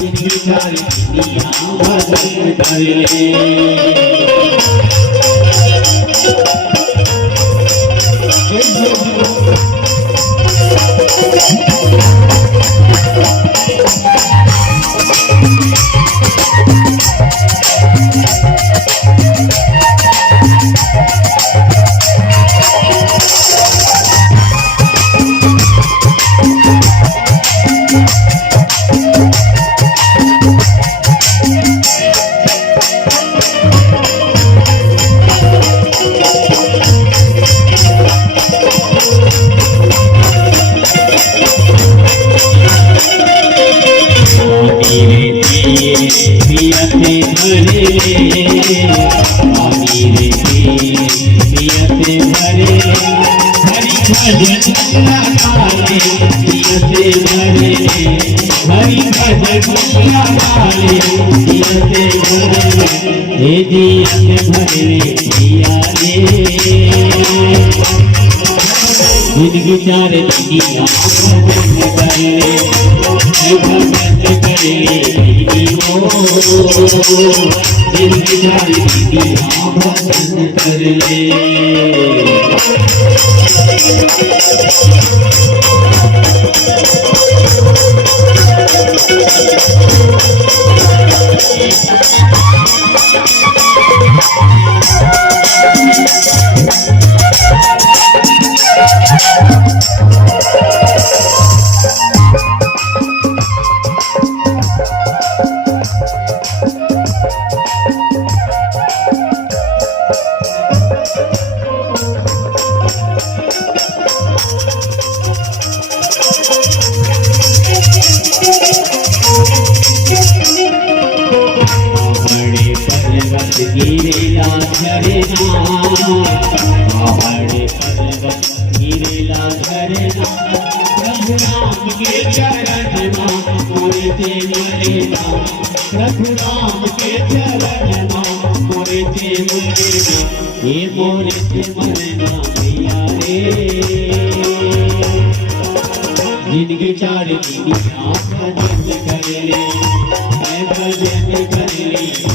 जिनकी सारी दुनिया भजन कर ले। जिनकी चार दुनिया भजन कर ले, भजन कर ले हो। जिनकी चार दुनिया भजन कर ले। गिरेला झरना, पहाड़ पर्वत गिरेला झरना, प्रभु राम के चरण मोरे ते मरेना, प्रभु राम के चरण मोरे ते मरेना, ये मोरे ते मरना भैया रे। जिनके चार दुनिया भजन कर ले, भजन कर ले।